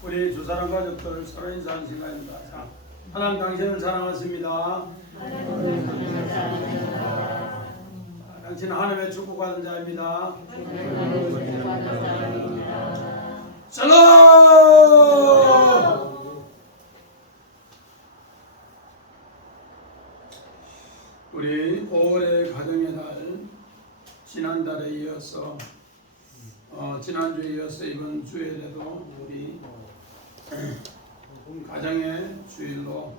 우리 두 사람 가족들 서로 인사하는 시간입니다. 자, 하나님 당신을 사랑하십니다. 당신은 하나님의 축복받은 자입니다. 샬롬! 우리 5월의 가정의 달, 지난달에 이어서 지난주에 이어서 이번 주일에도 우리 가정의 주일로,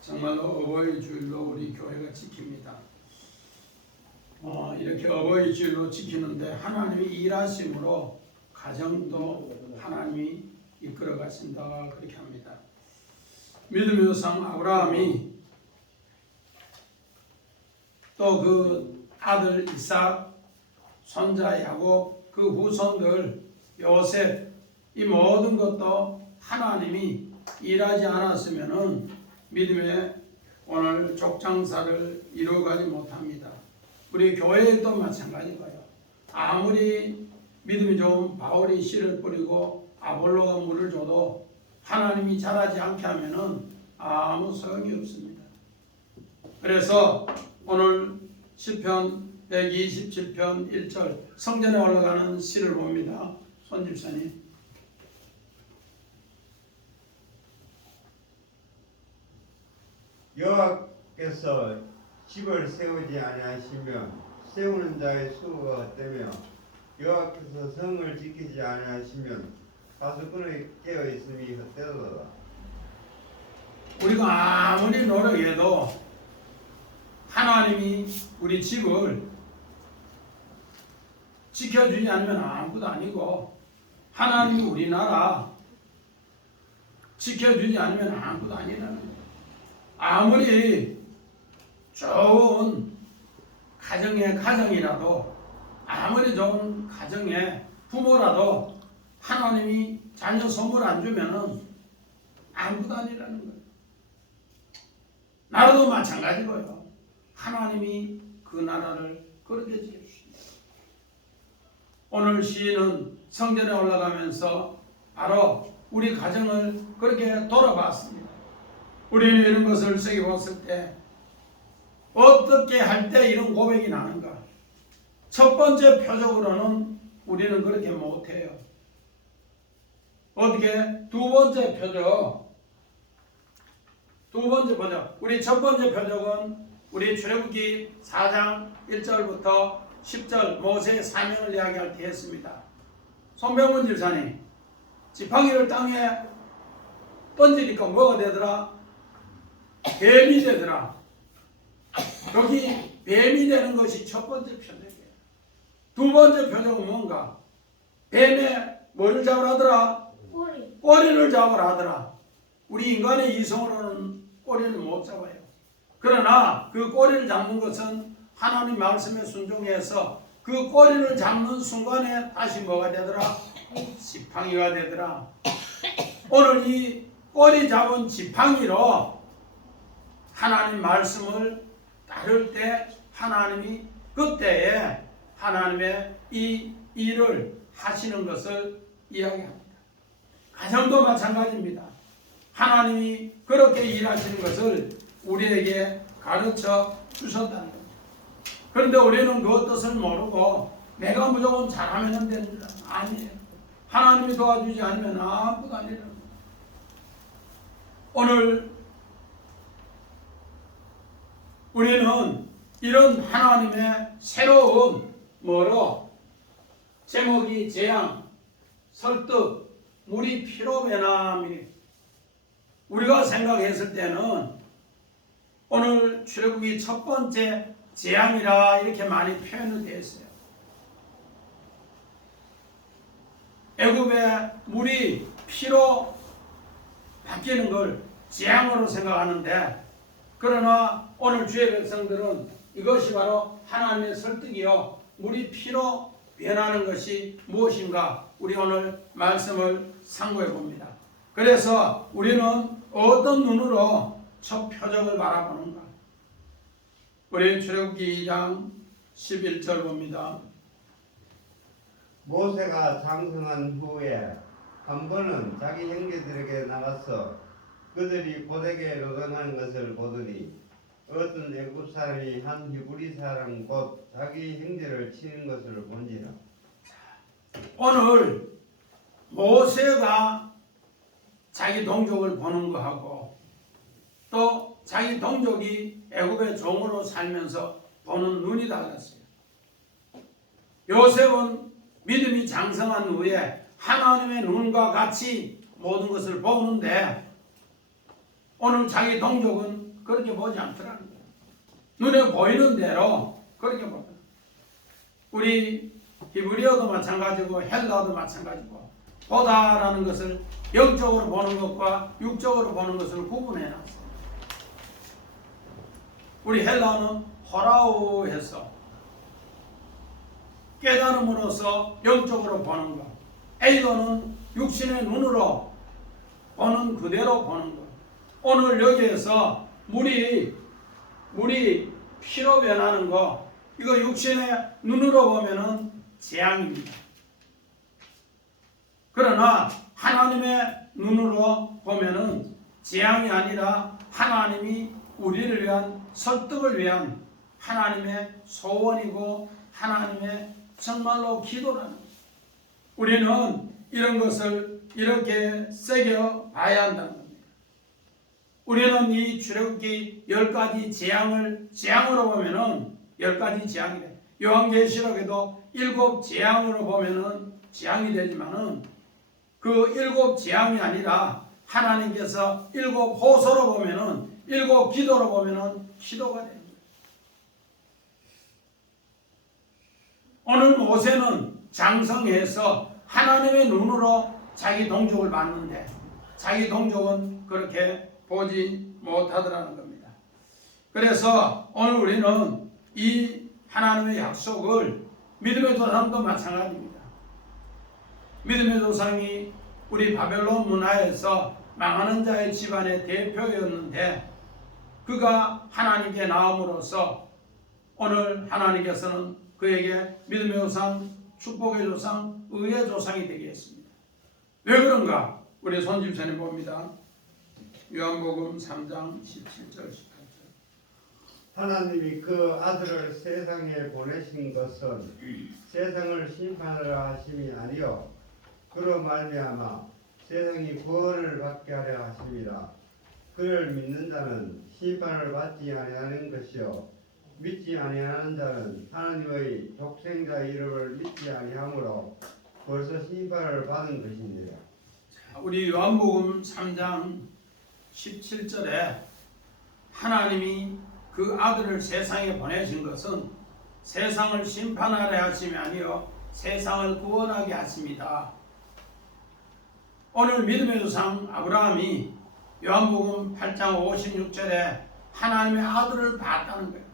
정말로 어버이 주일로 우리 교회가 지킵니다. 이렇게 어버이 주일로 지키는데 하나님이 일하심으로 가정도 하나님이 이끌어 가신다, 그렇게 합니다. 믿음의 조상 아브라함이 또 그 아들 이삭, 손자 야곱, 그 후손들 요셉, 이 모든 것도 하나님이 일하지 않았으면은 믿음의 오늘 족장사를 이루어가지 못합니다. 우리 교회도 마찬가지고요. 아무리 믿음이 좋은 바울이 씨를 뿌리고 아볼로가 물을 줘도 하나님이 자라지 않게 하면은 아무 소용이 없습니다. 그래서 오늘 시편 127편 1절 성전에 올라가는 시를 봅니다. 손집사님. 여호와께서 집을 세우지 아니하시면 세우는 자의 수가 헛되며 여호와께서 성을 지키지 아니하시면 가수꾼의 깨어 있음이 헛되도다. 우리가 아무리 노력해도 하나님이 우리 집을 지켜주지 않으면 아무것도 아니고, 하나님이 우리나라 지켜주지 않으면 아무것도 아니라는 거예요. 아무리 좋은 가정의 가정이라도, 아무리 좋은 가정의 부모라도 하나님이 자녀 선물 안 주면은 아무것도 아니라는 거예요. 나라도 마찬가지고요. 하나님이 그 나라를 그렇게 지켜주십니다. 오늘 시인은 성전에 올라가면서 바로 우리 가정을 그렇게 돌아봤습니다. 우리는 이런 것을 새겨봤을 때 어떻게 할 때 이런 고백이 나는가? 첫 번째 표적으로는 우리는 그렇게 못해요. 어떻게? 두 번째 표적. 우리 첫 번째 표적은 우리 출애굽기 4장 1절부터 10절 모세의 사명을 이야기할 때 했습니다. 손병문 집사님, 지팡이를 땅에 던지니까 뭐가 되더라? 뱀이 되더라. 여기 뱀이 되는 것이 첫 번째 표적이에요. 두 번째 표적은 뭔가? 뱀의 뭐를 잡으라 하더라? 꼬리를 잡으라 하더라. 우리 인간의 이성으로는 꼬리를 못 잡아요. 그러나 그 꼬리를 잡는 것은 하나님 말씀에 순종해서 그 꼬리를 잡는 순간에 다시 뭐가 되더라? 지팡이가 되더라. 오늘 이 꼬리 잡은 지팡이로 하나님 말씀을 따를 때 하나님이 그때에 하나님의 이 일을 하시는 것을 이야기합니다. 가정도 마찬가지입니다. 하나님이 그렇게 일하시는 것을 우리에게 가르쳐 주셨다는 겁니다. 그런데 우리는 그 뜻을 모르고 내가 무조건 잘하면 됩니다. 아니에요. 하나님이 도와주지 않으면 아무것도 아니라는 겁니다. 오늘 우리는 이런 하나님의 새로운 뭐로 제목이 재앙, 설득, 물이 피로 변함이, 우리가 생각했을 때는 오늘 출애굽기 첫 번째 재앙이라 이렇게 많이 표현이 되어 있어요. 애굽의 물이 피로 바뀌는 걸 재앙으로 생각하는데, 그러나 오늘 주의 백성들은 이것이 바로 하나님의 설득이요, 물이 피로 변하는 것이 무엇인가, 우리 오늘 말씀을 상고해 봅니다. 그래서 우리는 어떤 눈으로 첫 표적을 바라보는가? 우리 출애굽기 2장 11절 봅니다. 모세가 장성한 후에 한 번은 자기 형제들에게 나가서 그들이 고되게 노동하는 것을 보더니 어떤 애굽 사람이 한 히브리 사람 곧 자기 형제를 치는 것을 본지라. 오늘 모세가 자기 동족을 보는 거하고 또 자기 동족이 애굽의 종으로 살면서 보는 눈이 달랐어요. 요셉은 믿음이 장성한 후에 하나님의 눈과 같이 모든 것을 보는데 오늘 자기 동족은 그렇게 보지 않더라는 거예요. 눈에 보이는 대로 그렇게 봅니다. 우리 히브리어도 마찬가지고 헬라어도 마찬가지고 보다라는 것을 영적으로 보는 것과 육적으로 보는 것을 구분해 놨어요. 우리 헬라어는 호라우 해서 깨달음으로써 영적으로 보는 것, 에이도는 육신의 눈으로 보는 그대로 보는 것. 오늘 여기에서 물이 피로 변하는 거, 이거 육신의 눈으로 보면은 재앙입니다. 그러나 하나님의 눈으로 보면은 재앙이 아니라 하나님이 우리를 위한 설득을 위한 하나님의 소원이고 하나님의 정말로 기도라는 거예요. 우리는 이런 것을 이렇게 새겨 봐야 한다는 겁니다. 우리는 이 출애굽기 10가지 재앙으로 보면은 10가지 재앙이래. 요한계시록에도 7 재앙으로 보면은 재앙이 되지만은 그 7 재앙이 아니라 하나님께서 7 호소로 보면은 7 기도로 보면은 기도가 됩니다. 오늘 모세는 장성해서 하나님의 눈으로 자기 동족을 봤는데 자기 동족은 그렇게 보지 못하더라는 겁니다. 그래서 오늘 우리는 이 하나님의 약속을 믿음의 조상도 마찬가지입니다. 믿음의 조상이 우리 바벨론 문화에서 망하는 자의 집안의 대표였는데 그가 하나님께 나옴으로써 오늘 하나님께서는 그에게 믿음의 조상, 축복의 조상, 의의 조상이 되게 했습니다. 왜 그런가? 우리 손집사님 봅니다. 요한복음 3장 17절 18절. 하나님이 그 아들을 세상에 보내신 것은 세상을 심판하려 하심이 아니요 그로 말미암아 세상이 구원을 받게 하려 하심이라. 그를 믿는 자는 심판을 받지 아니하는 것이요 믿지 아니하는 자는 하나님의 독생자 이름을 믿지 아니하므로 벌써 심판을 받은 것이니라. 우리 요한복음 3장 17절에 하나님이 그 아들을 세상에 보내신 것은 세상을 심판하려 하심이 아니요 세상을 구원하게 하십니다. 오늘 믿음의 조상 아브라함이 요한복음 8장 56절에 하나님의 아들을 봤다는 거예요.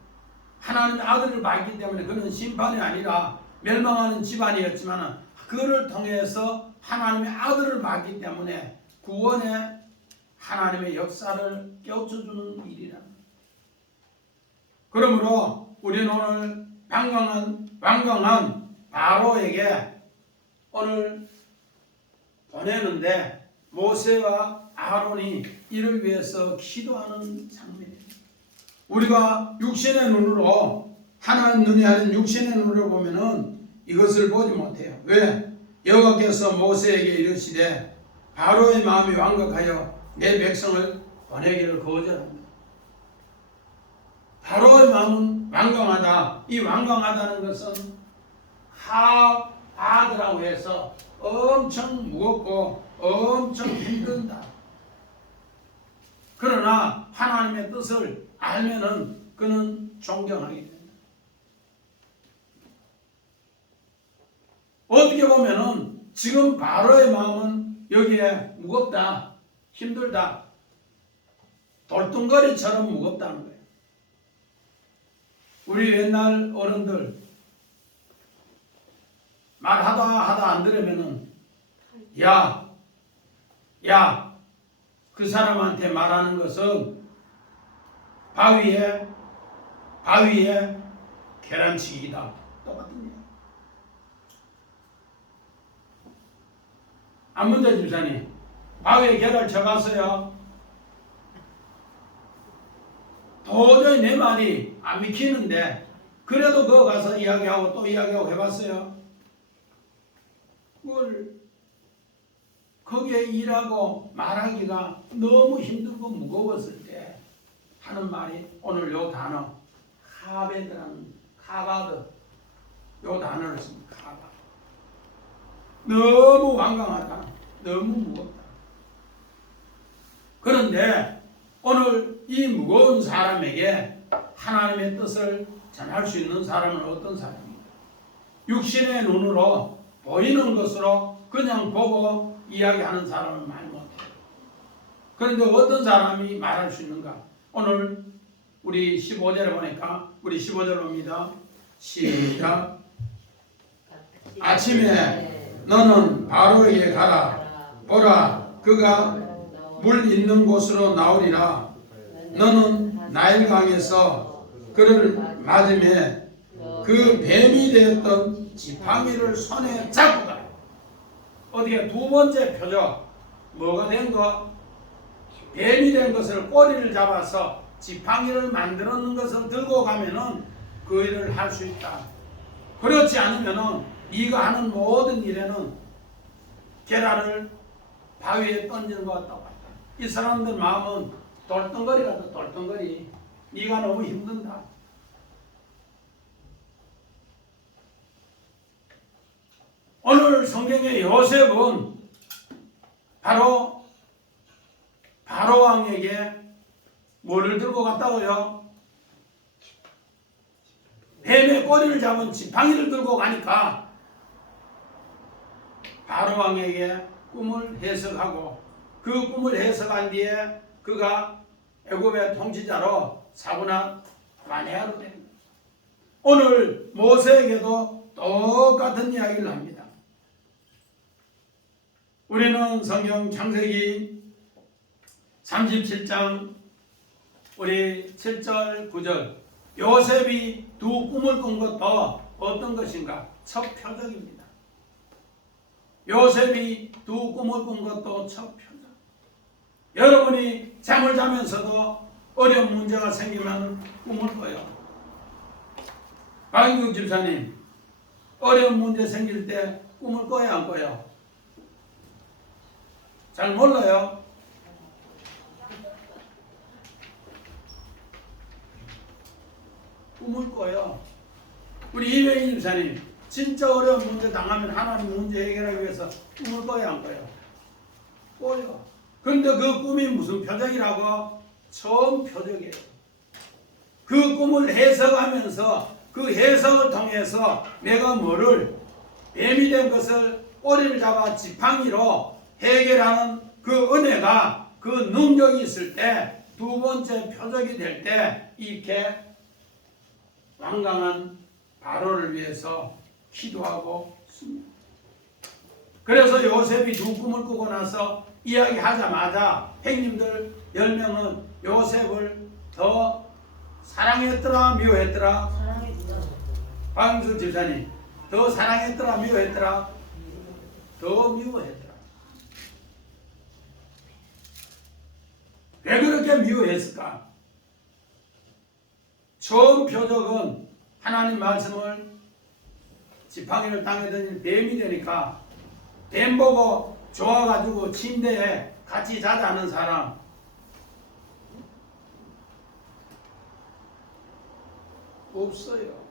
하나님의 아들을 봤기 때문에 그는 심판이 아니라 멸망하는 집안이었지만 그를 통해서 하나님의 아들을 봤기 때문에 구원의 하나님의 역사를 깨우쳐주는 일이랍니다. 그러므로 우리는 오늘 완강한 바로에게 오늘 보내는데 모세와 아론이 이를 위해서 기도하는 장면입니다. 우리가 육신의 눈으로 하나님 눈이 아닌 육신의 눈으로 보면은 이것을 보지 못해요. 왜? 여호와께서 모세에게 이르시되 바로의 마음이 완곡하여 내 백성을 보내기를 거절합니다. 바로의 마음은 완강하다. 이 완강하다는 것은 하드라고 해서 엄청 무겁고 엄청 힘든다. 그러나 하나님의 뜻을 알면은 그는 존경하게 됩니다. 어떻게 보면은 지금 바로의 마음은 여기에 무겁다, 힘들다, 돌덩거리처럼 무겁다는 거예요. 우리 옛날 어른들 말하다 안 들으면은 야, 그 사람한테 말하는 것은 바위에 계란치기다. 똑같은 얘기예요. 안문대 집사님, 바위에 개를 쳐갔어요. 도저히 내 말이 안 믿기는데 그래도 그거 가서 이야기하고 또 이야기하고 해봤어요. 그걸 거기에 일하고 말하기가 너무 힘들고 무거웠을 때 하는 말이 오늘 요 단어 카베드라는 카바드 요 단어를 씁니다. 카바드. 너무 완강하다. 너무 무겁다. 그런데 오늘 이 무거운 사람에게 하나님의 뜻을 전할 수 있는 사람은 어떤 사람입니까? 육신의 눈으로 보이는 것으로 그냥 보고 이야기하는 사람은 말 못해요. 그런데 어떤 사람이 말할 수 있는가? 오늘 우리 15절에 보니까 우리 15절 봅니다. 시작. 아침에 너는 바로에게 가라. 보라, 그가 물 있는 곳으로 나오리라. 너는 나일강에서 그를 맞으며 그 뱀이 되었던 지팡이를 손에 잡고 가라. 어떻게 두 번째 표적 뭐가 된 거? 뱀이 된 것을 꼬리를 잡아서 지팡이를 만들어 놓은 것을 들고 가면은 그 일을 할 수 있다. 그렇지 않으면은 네가 하는 모든 일에는 계란을 바위에 던지는 것과 똑같다. 이 사람들 마음은 돌덩거리라도 돌덩거리. 네가 너무 힘든다. 오늘 성경의 요셉은 바로 바로왕에게 뭐를 들고 갔다고요? 뱀의 꼬리를 잡은 지팡이를 들고 가니까 바로왕에게 꿈을 해석하고 그 꿈을 해석한 뒤에 그가 애굽의 통치자로 사분한 마네아로 됩니다. 오늘 모세에게도 똑같은 이야기를 합니다. 우리는 성경 창세기 37장 우리 7절 9절 요셉이 두 꿈을 꾼 것도 어떤 것인가? 첫 표적입니다. 요셉이 두 꿈을 꾼 것도 첫 표적. 여러분이 잠을 자면서도 어려운 문제가 생기면 꿈을 꿔요. 박인국 집사님, 어려운 문제 생길 때 꿈을 꿔야 안 꿔요? 잘 몰라요. 꿈을 꿔요. 우리 이명희 집사님, 진짜 어려운 문제 당하면 하나님 문제 해결하기 위해서 꿈을 꿔야 안 꿔요? 꿔요. 그런데 그 꿈이 무슨 표적이라고? 처음 표적이에요. 그 꿈을 해석하면서 그 해석을 통해서 내가 뭐를 뱀이 된 것을 꼬리를 잡아 지팡이로 해결하는 그 은혜가 그 능력이 있을 때 두 번째 표적이 될 때 이렇게 완강한 바로를 위해서 기도하고 씁니다. 그래서 요셉이 두 꿈을 꾸고 나서 이야기하자마자 형님들 10명은 요셉을 더 사랑했더라 미워했더라? 사랑했죠. 박영수 집사님 더 사랑했더라 미워했더라? 더 미워했더라. 왜 그렇게 미워했을까? 처음 표적은 하나님 말씀을 지팡이를 땅에 던진 뱀이 되니까 뱀 보고 좋아가지고 침대에 같이 자자는 사람 없어요.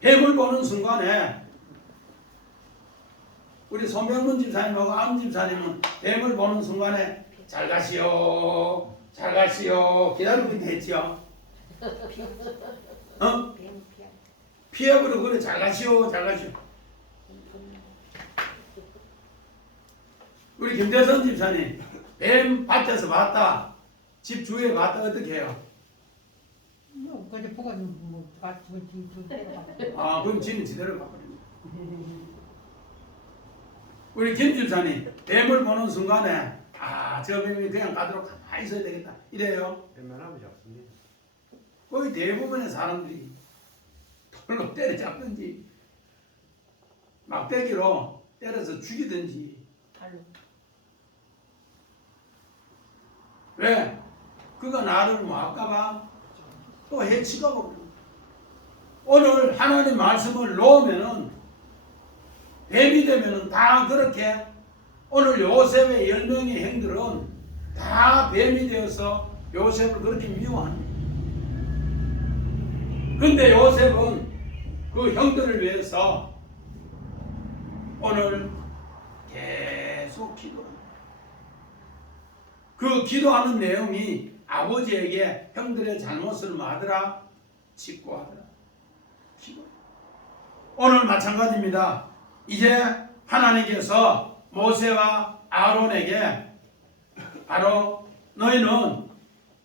뱀을 보는 순간에 우리 손병문 집사님하고 암 집사님은 뱀을 보는 순간에 잘 가시오 잘 가시오 기다리고 있겠지요. 어? 피해버려 그래 잘 가시오 잘 가시오. 우리 김대선 집사님 뱀 밭에서 봤다 집 주위에 봤다 어떻게 해요? 그저 보고 뭐 같이 아 그럼 지는 지대로 가버립니다. 우리 김 집사님 뱀을 보는 순간에 저 뱀이 그냥 가도록 가만히 있어야 되겠다 이래요. 웬만하면 잡습니다. 거의 대부분의 사람들이 돌로 때려잡든지 막대기로 때려서 죽이든지. 발로. 왜? 그가 나를 뭐 아까봐 또 해치가 버려. 오늘 하나님 말씀을 놓으면은 뱀이 되면은 다 그렇게 오늘 요셉의 10명의 형들은 다 뱀이 되어서 요셉을 그렇게 미워하는 거예요. 근데 요셉은 그 형들을 위해서 오늘 계속 기도합니다. 그 기도하는 내용이 아버지에게 형들의 잘못을 뭐하더라? 직고하더라. 기도. 오늘 마찬가지입니다. 이제 하나님께서 모세와 아론에게 바로 너희는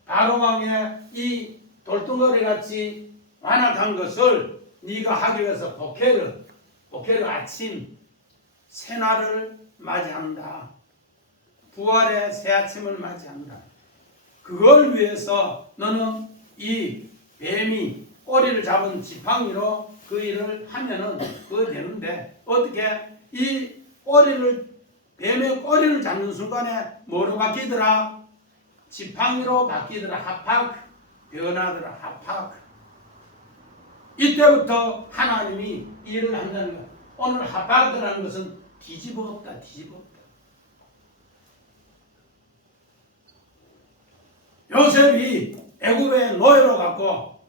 바로 왕의 이 돌덩어리 같이 완악한 것을 네가 하기 위해서 복회를 아침 새날을 맞이한다. 부활의 새 아침을 맞이한다. 그걸 위해서 너는 이 뱀이 꼬리를 잡은 지팡이로 그 일을 하면은 그거 되는데 어떻게 이 뱀의 꼬리를 잡는 순간에 뭐로 바뀌더라? 지팡이로 바뀌더라. 하팍 변하더라. 하팍. 이때부터 하나님이 일을 한다는 거야. 오늘 하팍이라는 것은 뒤집어엎다. 요셉이 애굽의 노예로 갔고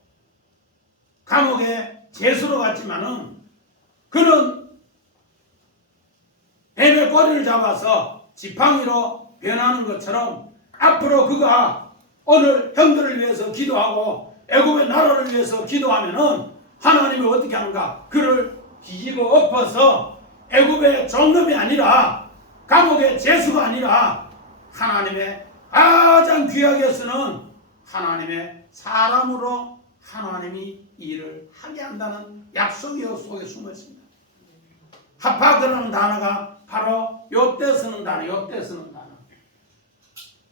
감옥에 죄수로 갔지만은 그는 뱀의 꼬리를 잡아서 지팡이로 변하는 것처럼 앞으로 그가 오늘 형들을 위해서 기도하고 애굽의 나라를 위해서 기도하면은 하나님이 어떻게 하는가? 그를 뒤집어 엎어서 애굽의 종놈이 아니라 감옥의 죄수가 아니라 하나님의 가장 귀하게 쓰는 하나님의 사람으로 하나님이 일을 하게 한다는 약속이 속에 숨어 있습니다. 하파그라는 단어가 바로 요때 쓰는 단어.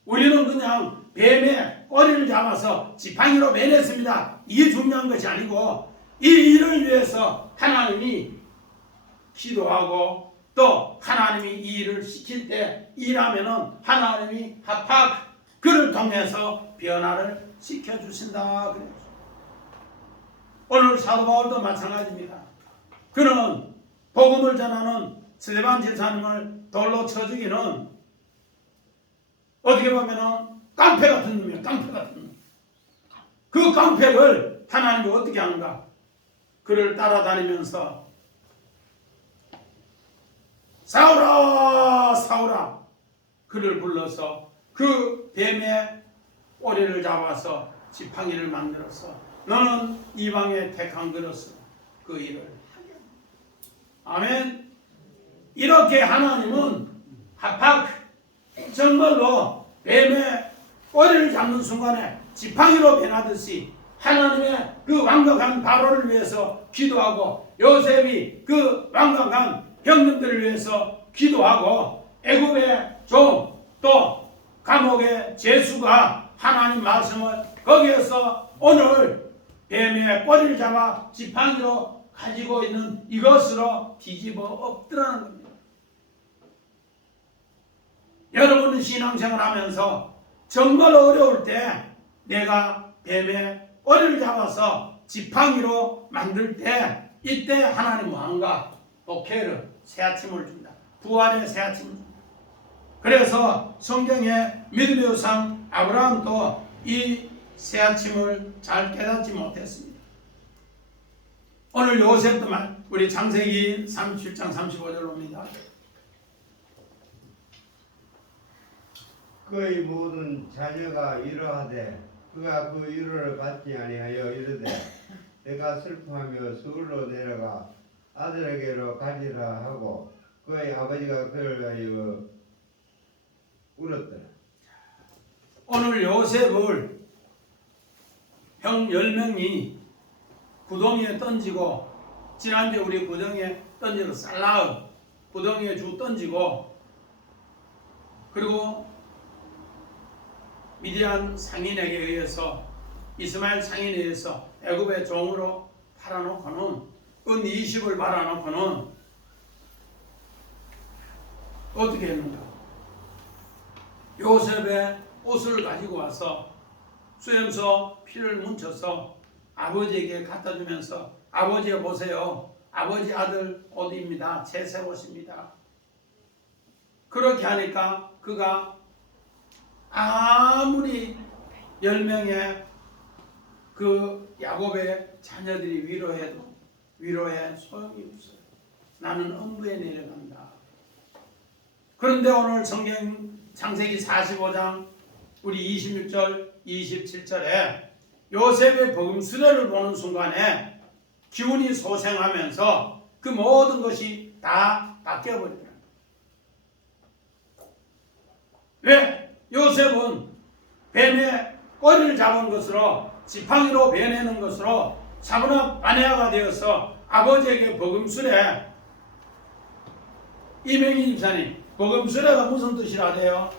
우리는 그냥 뱀의 꼬리를 잡아서 지팡이로 매냈습니다. 이게 중요한 것이 아니고 이 일을 위해서 하나님이 기도하고 또 하나님이 이 일을 시킬 때 일하면은 하나님이 하팍 그를 통해서 변화를 시켜주신다. 오늘 사도 바울도 마찬가지입니다. 그는 복음을 전하는 스데반 집사님을 돌로 쳐 죽이는 어떻게 보면은 깡패 같은 놈이에요. 그 깡패를 하나님이 어떻게 하는가? 그를 따라다니면서 사울아 그를 불러서 그 뱀의 꼬리를 잡아서 지팡이를 만들어서 너는 이방에 택한 그릇으로 그 일을 하게 합니다. 아멘. 이렇게 하나님은 하팍 정말로 뱀의 꼬리를 잡는 순간에 지팡이로 변하듯이 하나님의 그 완벽한 바로를 위해서 기도하고 요셉이 그 완벽한 형님들을 위해서 기도하고 애굽의 종 또 감옥의 죄수가 하나님 말씀을 거기에서 오늘 뱀의 꼬리를 잡아 지팡이로 가지고 있는 이것으로 뒤집어 엎드라는 겁니다. 여러분은 신앙생활 하면서 정말 어려울 때 내가 뱀의 꼬리를 잡아서 지팡이로 만들 때 이때 하나님 왕과 복회를 새 아침을 준다. 부활의 새 아침을 준다. 그래서 성경의 믿음의 조상 아브라함도 이 새 아침을 잘 깨닫지 못했습니다. 오늘 요셉도 우리 창세기 37장 35절 봅니다. 그의 모든 자녀가 이러하되 그가 그 위로를 받지 아니하여 이르되 내가 슬퍼하며 서울로 내려가 아들에게로 가리라 하고 그의 아버지가 그를 위하여 울었더라. 오늘 요셉을 형 10명이 구덩이에 던지고 지난주에 우리 구덩이에 던지고 살라흐 구덩이에 주 던지고 그리고 미디안 상인에게 의해서 이스마엘 상인에 의해서 애굽의 종으로 팔아놓고는 은 20을 말아놓고는 어떻게 했는가? 요셉의 옷을 가지고 와서 수염서 피를 뭉쳐서 아버지에게 갖다 주면서 아버지 보세요. 아버지 아들 옷입니다. 제 새 옷입니다. 그렇게 하니까 그가 아무리 10명의 그 야곱의 자녀들이 위로해도 위로에 소용이 없어요. 나는 엄부에 내려간다. 그런데 오늘 성경 창세기 45장 우리 26절 27절에 요셉의 복음수레를 보는 순간에 기운이 소생하면서 그 모든 것이 다 바뀌어버립니다. 왜? 요셉은 뱀의 꼬리를 잡은 것으로 지팡이로 베내는 것으로 사분함 아내아가 되어서 아버지에게 복음수레. 이명희 집사님, 복음수레가 무슨 뜻이라 돼요?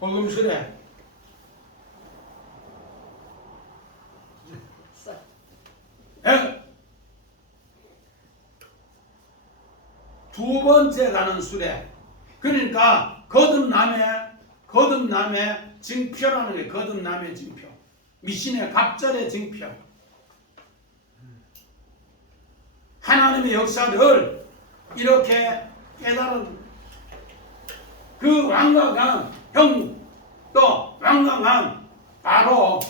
복음수레. 예? 두 번째 가는 수레. 그러니까 거듭남의 증표라는 게 거듭남의 증표. 미신의 갑절의 증표. 하나님의 역사를 이렇게 깨달은 그 완강한 형, 또 완강한 바로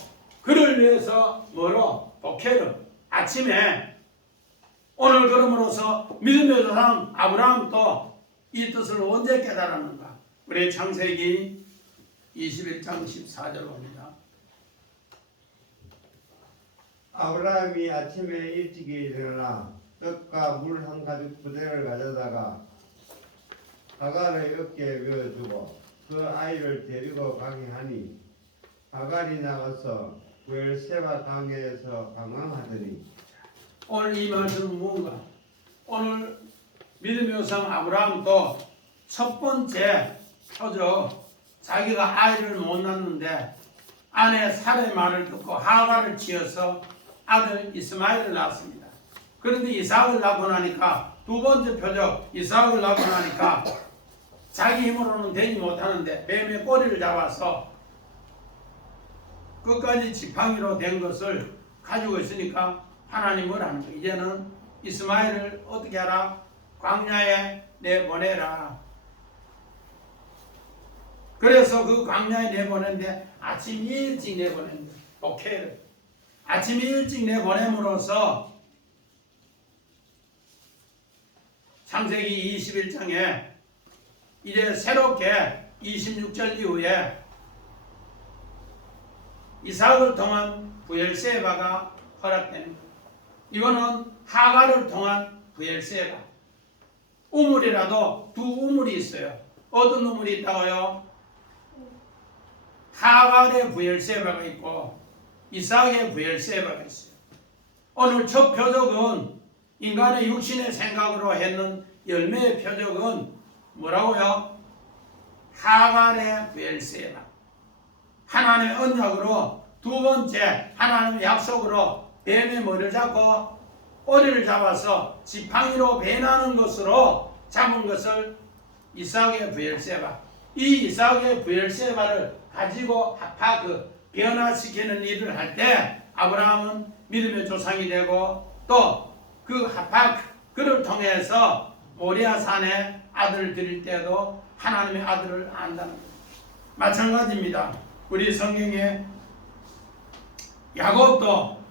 그를 위해서 뭐로? 복회를 아침에 오늘 그럼으로써 믿음의 조상 아브라함도 이 뜻을 언제 깨달았는가? 우리 창세기 21장 14절 봅니다. 아브라함이 아침에 일찍 일어나 떡과 물 한 가죽 부대를 가져다가 하갈의 어깨에 메어주고 그 아이를 데리고 가게 하니 하갈이 나가서 부엘세바 강에서 방황하더니. 오늘 이 말씀은 뭔가? 오늘 믿음의 조상 아브라함도 첫 번째 표적, 자기가 아이를 못 낳는데 아내 사라의 말을 듣고 하갈을 지어서 아들 이스마엘을 낳았습니다. 그런데 이삭을 낳고 나니까 두 번째 표적, 이삭을 낳고 나니까 자기 힘으로는 되지 못하는데 뱀의 꼬리를 잡아서 끝까지 지팡이로 된 것을 가지고 있으니까 하나님은 하는 거예요. 이제는 이스마엘을 어떻게 하라? 광야에 내보내라. 그래서 그 광야에 내보냈는데 아침 일찍 내보냈는데 복회를 아침 일찍 내보냄으로써 창세기 21장에 이제 새롭게 26절 이후에 이삭을 통한 부엘세바가 허락되는 거예요. 이거는 하갈을 통한 부엘세바. 우물이라도 두 우물이 있어요. 어떤 우물이 있다고요? 하갈의 부엘세바가 있고 이삭의 부엘세바가 있어요. 오늘 첫 표적은 인간의 육신의 생각으로 했는 열매의 표적은 뭐라고요? 하갈의 부엘세바. 하나님의 언약으로 두 번째 하나님의 약속으로 뱀의 머리를 잡고 꼬리를 잡아서 지팡이로 배나는 것으로 잡은 것을 이삭의 부엘세바. 이 이삭의 부엘세바를 가지고 변화시키는 일을 할 때 아브라함은 믿음의 조상이 되고 또 그 그를 통해서 모리아 산에 아들을 드릴 때도 하나님의 아들을 안다는 거예요. 마찬가지입니다. 우리 성경에 야곱도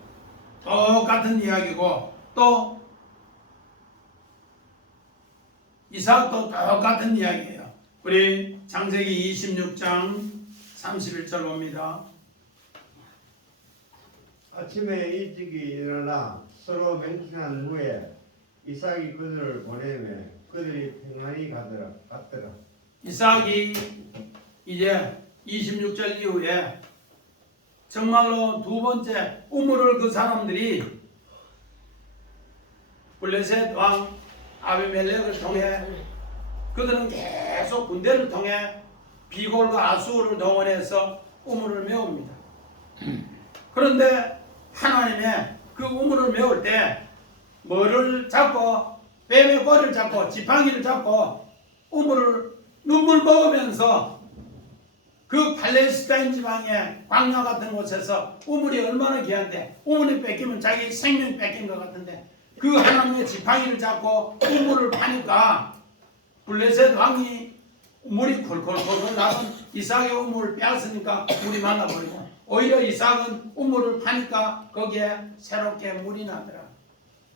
똑같은 이야기고 또 이삭도 똑같은 이야기예요. 우리 창세기 26장 31절 봅니다. 아침에 일찍이 일어나 서로 맹세한 후에 이삭이 그들을 보내매 그들이 평안히 갔더라. 이삭이 이제 26절 이후에 정말로 두 번째 우물을 그 사람들이 블레셋 왕 아비멜렉을 통해 그들은 계속 군대를 통해 비골과 아수르를 동원해서 우물을 메웁니다. 그런데 하나님의 그 우물을 메울 때 뭐를 잡고 뱀의 꼬리를 잡고 지팡이를 잡고 우물을 눈물 먹으면서 그 팔레스타인 지방의 광야 같은 곳에서 우물이 얼마나 귀한데 우물이 뺏기면 자기 생명이 뺏긴 것 같은데 그 하나님의 지팡이를 잡고 우물을 파니까 블레셋 왕이 물이 콜콜콜 나는 이삭의 우물을 빼앗으니까 물이 만나버리고 오히려 이삭은 우물을 파니까 거기에 새롭게 물이 나더라.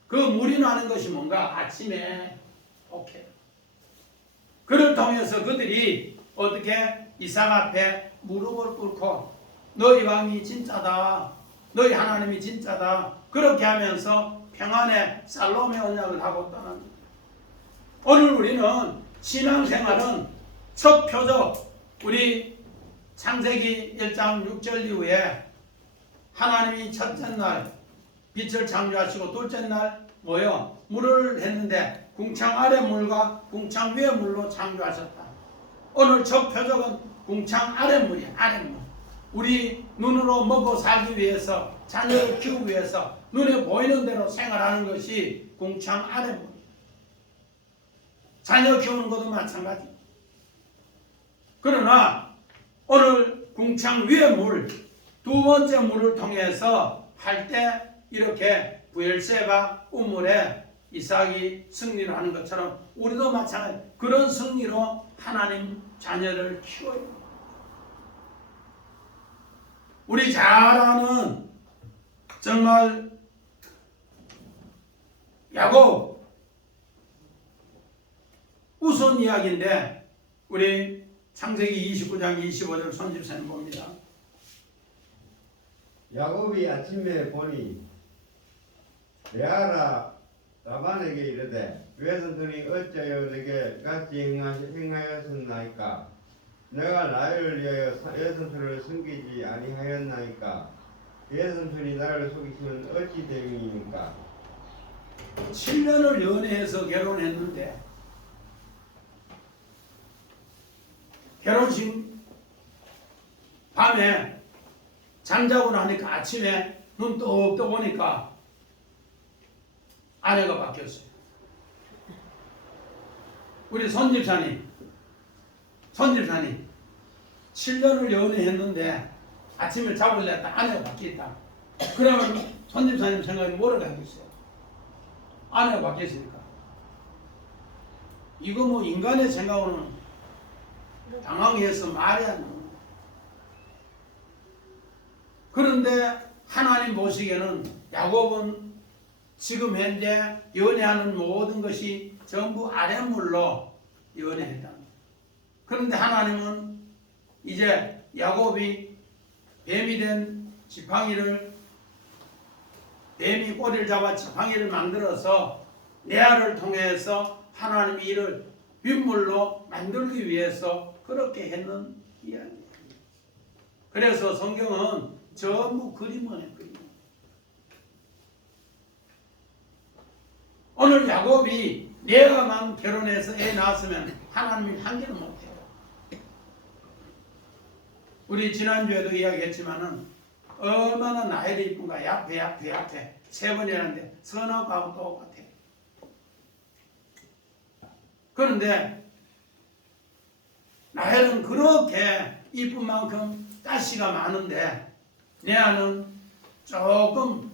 그 물이 나는 것이 뭔가 아침에 오케이. 그를 통해서 그들이 어떻게 이삭 앞에 무릎을 꿇고 너희 왕이 진짜다. 너희 하나님이 진짜다. 그렇게 하면서 평안의 살롬의 언약을 하고 떠납니다. 오늘 우리는 신앙생활은 첫 표적 우리 창세기 1장 6절 이후에 하나님이 첫째 날 빛을 창조하시고 둘째 날 뭐요? 물을 했는데 궁창 아래 물과 궁창 위에 물로 창조하셨다. 오늘 첫 표적은 궁창 아래 물이야. 아래 물. 우리 눈으로 먹고 살기 위해서 자녀를 키우기 위해서 눈에 보이는 대로 생활하는 것이 궁창 아래 물. 자녀 키우는 것도 마찬가지. 그러나 오늘 궁창 위의 물, 두 번째 물을 통해서 할 때 이렇게 부엘세바 우물에 이삭이 승리를 하는 것처럼 우리도 마찬가지 그런 승리로 하나님 자녀를 키워요. 우리 잘 아는 정말 야곱 우선 이야기인데 우리 창세기 29장 25절 손집사님 봅니다. 야곱이 아침에 보니 레아라 라반에게 이르되 외손들이 어찌하여 내게 같이 행하였나이까? 내가 나를 위하여 외손들을 숨기지 아니하였나이까? 외손들이 나를 속이시면 어찌 됨이니까? 7년을 연애해서 결혼했는데 결혼식 밤에 잠자고 나니까 아침에 눈 떡 떠보니까 아내가 바뀌었어요. 우리 손집사님 7년을 연애했는데 아침에 잠을 냈다 아내가 바뀌었다. 그러면 손집사님 생각에 뭐라고 하겠어요? 아내가 바뀌었으니까 이거 뭐 인간의 생각으로는 당황해서 말이 안 나옵니다. 그런데 하나님 보시기에는 야곱은 지금 현재 연애하는 모든 것이 전부 아랫물로 연애했다. 그런데 하나님은 이제 야곱이 뱀이 된 지팡이를 뱀이 꼬리를 잡아 지팡이를 만들어서 레아를 통해서 하나님이 이를 빗물로 만들기 위해서 그렇게 했는 이야기입니다. 그래서 성경은 전부 그림이네, 그림. 오늘 야곱이 레아만 결혼해서 애 낳았으면 하나님이 한 개는 못해요. 우리 지난주에도 이야기했지만은 얼마나 나이도 이쁜가. 약해. 세 번이라는데 선악하고 똑같아. 그런데 나엘은 그렇게 이쁜 만큼 가시가 많은데 레아는 조금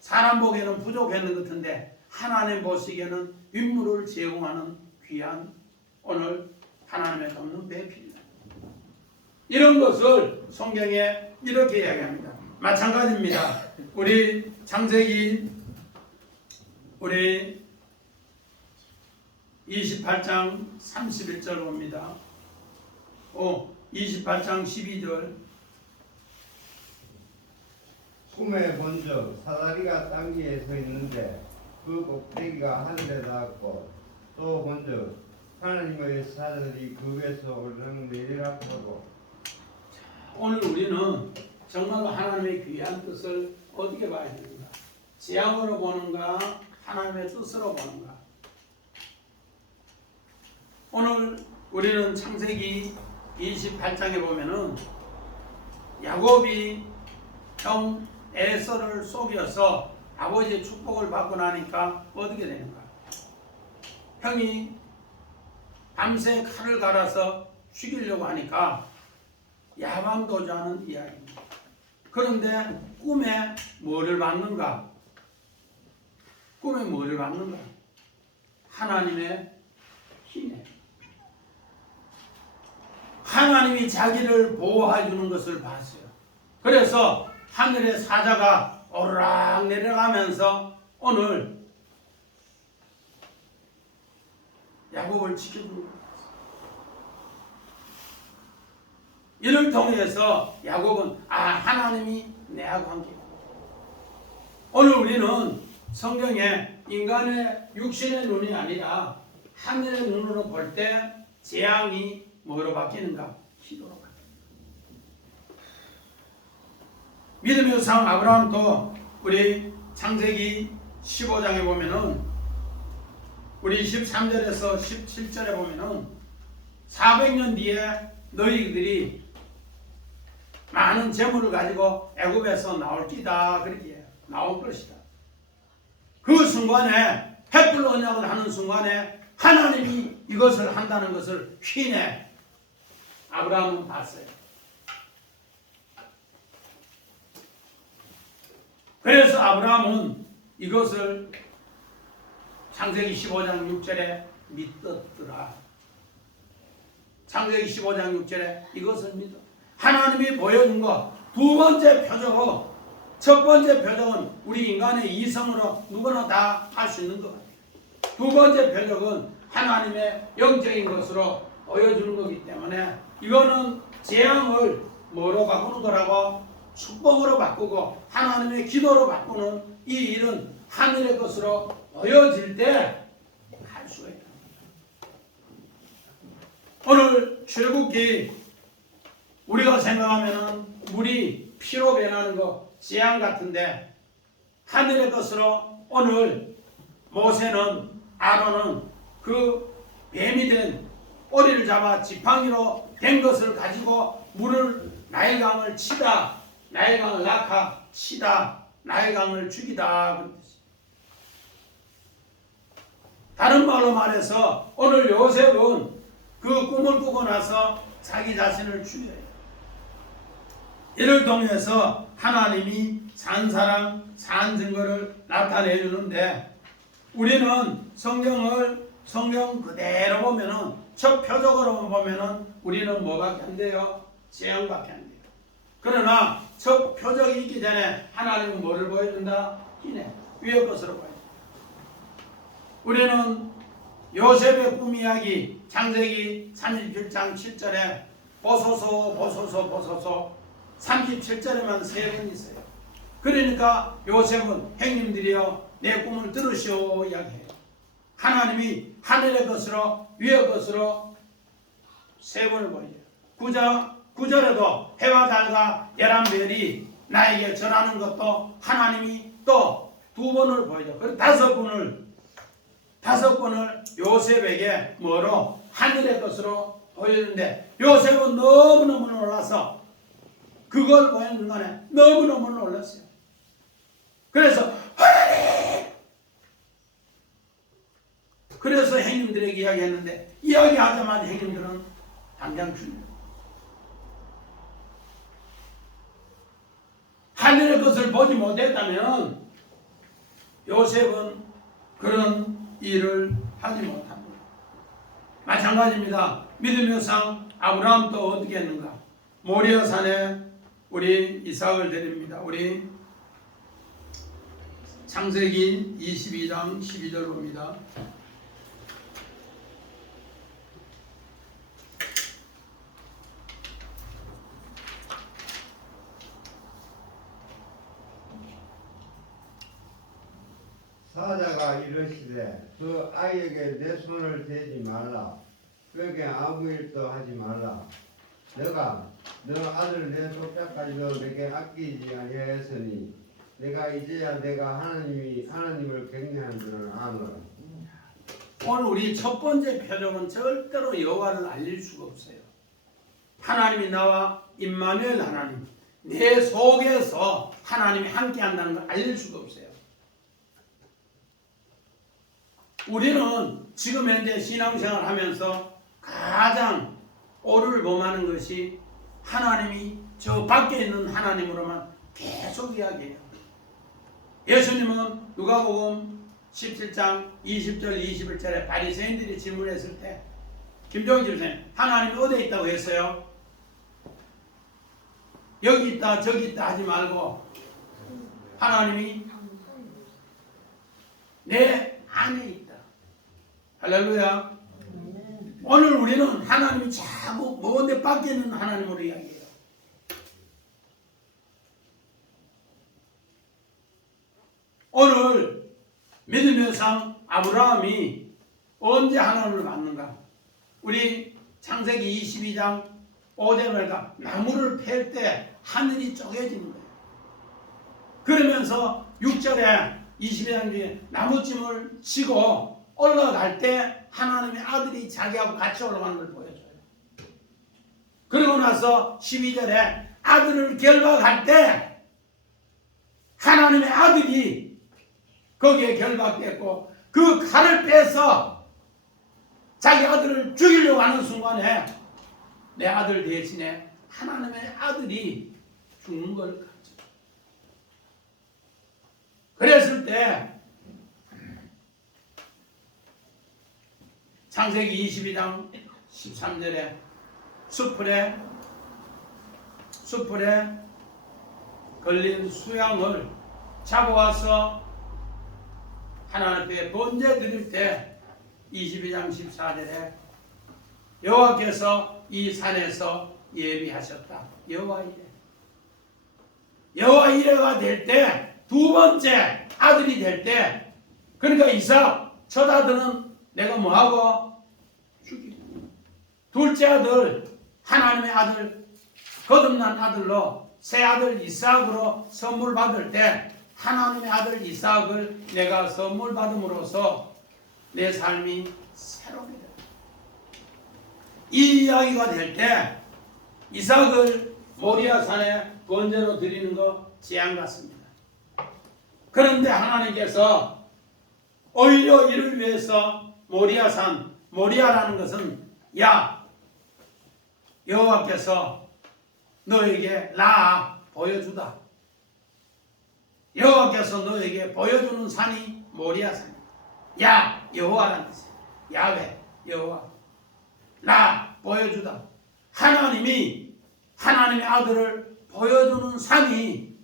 사람 보기에는 부족했는 것 같은데 하나님 보시기에는 윗물을 제공하는 귀한 오늘 하나님의 돕는 배필이다. 이런 것을 성경에 이렇게 이야기합니다. 마찬가지입니다. 우리 창세기 우리 28장 31절 봅니다. 28장 12절 꿈에 본적 사다리가 땅 위에 서 있는데 그 꼭대기가 하늘에 닿았고 또 본적 하나님의 사자들이 그 위에서 오르락내리락하고. 오늘 우리는 정말로 하나님의 귀한 뜻을 어떻게 봐야 됩니까? 지향으로 보는가 하나님의 뜻으로 보는가? 오늘 우리는 창세기 28장에 보면은 야곱이 형 에서를 속여서 아버지의 축복을 받고 나니까 어떻게 되는가? 형이 밤새 칼을 갈아서 죽이려고 하니까 야방도주하는 이야기입니다. 그런데 꿈에 뭐를 받는가? 꿈에 뭐를 받는가? 하나님의 힘에. 하나님이 자기를 보호해 주는 것을 봤어요. 그래서 하늘의 사자가 오르락 내려가면서 오늘 야곱을 지켜주는 거예요. 이를 통해서 야곱은 하나님이 내하고 함께. 오늘 우리는 성경에 인간의 육신의 눈이 아니라 하늘의 눈으로 볼 때 재앙이 뭐로 바뀌는가? 기도로 바뀌는가? 믿음의 상 아브라함도 우리 창세기 15장에 보면은 우리 13절에서 17절에 보면은 400년 뒤에 너희들이 많은 재물을 가지고 애굽에서 나올 끼다 그러기에 나올 것이다. 그 순간에 횃불 언약을 하는 순간에 하나님이 이것을 한다는 것을 휘내 아브라함은 봤어요. 그래서 아브라함은 이것을 창세기 15장 6절에 믿었더라. 창세기 15장 6절에 이것을 믿어. 하나님이 보여준 것 두 번째 표적은, 첫 번째 표적은 우리 인간의 이성으로 누구나 다 할 수 있는 것. 두 번째 표적은 하나님의 영적인 것으로 보여주는 거기 때문에 이거는 재앙을 뭐로 바꾸는 거라고? 축복으로 바꾸고 하나님의 기도로 바꾸는 이 일은 하늘의 것으로 보여질 때 할 수가 있다. 오늘 출애굽기 우리가 생각하면은 물이 피로 변하는 거 재앙 같은데 하늘의 것으로 오늘 모세는 아론은 그 뱀이 된 꼬리를 잡아 지팡이로 된 것을 가지고 물을 나일강을 치다, 나일강을 낙하 치다, 나일강을 죽이다 그런 뜻이에요. 다른 말로 말해서 오늘 요셉은 그 꿈을 꾸고 나서 자기 자신을 죽여요. 이를 통해서 하나님이 산사랑 산 증거를 나타내 주는데 우리는 성경 그대로 보면은 첫 표적으로 보면은 우리는 뭐밖에 안 돼요? 재앙밖에 안 돼요. 그러나 첫 표적이 있기 전에 하나님은 뭐를 보여준다? 희네 위의 것으로 보여준다. 우리는 요셉의 꿈 이야기 창세기 37장 7절에 보소서 보소서 보소서 37절에만 3번 있어요. 그러니까 요셉은 형님들이여 내 꿈을 들으시오 이야기해요. 하나님이 하늘의 것으로 위의 것으로 3번을 보여요. 9절에도 해와 달과 열한 별이 나에게 전하는 것도 하나님이 또 2번을 보여요. 그리고 5번을 요셉에게 뭐로? 하늘의 것으로 보여주는데 요셉은 너무너무 놀라서 그걸 보는 순간에 너무너무 놀랐어요. 그래서 하나님! 그래서 형님들에게 이야기했는데 이야기하자마자 형님들은 당장 죽는 하늘의 것을 보지 못했다면 요셉은 그런 일을 하지 못합니다. 마찬가지입니다. 믿음의 상 아브라함도 어떻게 했는가? 모리아 산에 우리 이삭을 드립니다. 우리 창세기 22장 12절 봅니다. 사자가 이르시되 그 아이에게 내 손을 대지 말라. 그에게 아무 일도 하지 말라. 내가 너 아들 내 손자까지도 내게 아끼지 아니하였으니 내가 이제야 내가 하나님을 경외한 줄을 아노라. 오늘 우리 첫 번째 표적은 절대로 여호와를 알릴 수가 없어요. 하나님이 나와 임마누엘 하나님 내 속에서 하나님이 함께한다는 걸 알릴 수가 없어요. 우리는 지금 현재 신앙생활 하면서 가장 오를 범하는 것이 하나님이 저 밖에 있는 하나님으로만 계속 이야기해요. 예수님은 누가복음 17장 20절 21절에 바리새인들이 질문했을 때 김종희 집사님, 하나님이 어디에 있다고 했어요? 여기 있다 저기 있다 하지 말고 하나님이 내 안에 있다. 할렐루야. 오늘 우리는 하나님이 자꾸 먼데 밖에 있는 하나님으로 이야기해요. 오늘 믿음의 상 아브라함이 언제 하나님을 만는가? 우리 창세기 22장 5절 말까 나무를 팰 때 하늘이 쪼개지는 거예요. 그러면서 6절에 22장 뒤에 나무찜을 치고 올라갈 때 하나님의 아들이 자기하고 같이 올라가는 걸 보여줘요. 그리고 나서 12절에 아들을 결박할 때 하나님의 아들이 거기에 결박됐고 그 칼을 빼서 자기 아들을 죽이려고 하는 순간에 내 아들 대신에 하나님의 아들이 죽는 걸 가르쳐. 그랬을 때 창세기 22장 13절에 숯불에 걸린 수양을 잡아와서 하나님 앞에 번제 드릴 때 22장 14절에 여호와께서 이 산에서 예비하셨다. 여호와 이레가 될 때 두 번째 아들이 될 때 그러니까 이삭 첫 아들은 내가 뭐하고 죽이고 둘째 아들 하나님의 아들 거듭난 아들로 새 아들 이삭으로 선물 받을 때 하나님의 아들 이삭을 내가 선물 받음으로써 내 삶이 새롭게 된다. 이 이야기가 될 때 이삭을 모리아산에 번제로 드리는 거 재앙 같습니다. 그런데 하나님께서 오히려 이를 위해서 모리아산, 모리아라는 것은 야 여호와께서 너에게 나 보여주다. 여호와께서 너에게 보여주는 산이 모리아산이다. 야 여호와라는 뜻이에요. 야훼 여호와 나 보여주다. 하나님이 하나님의 아들을 보여주는 산이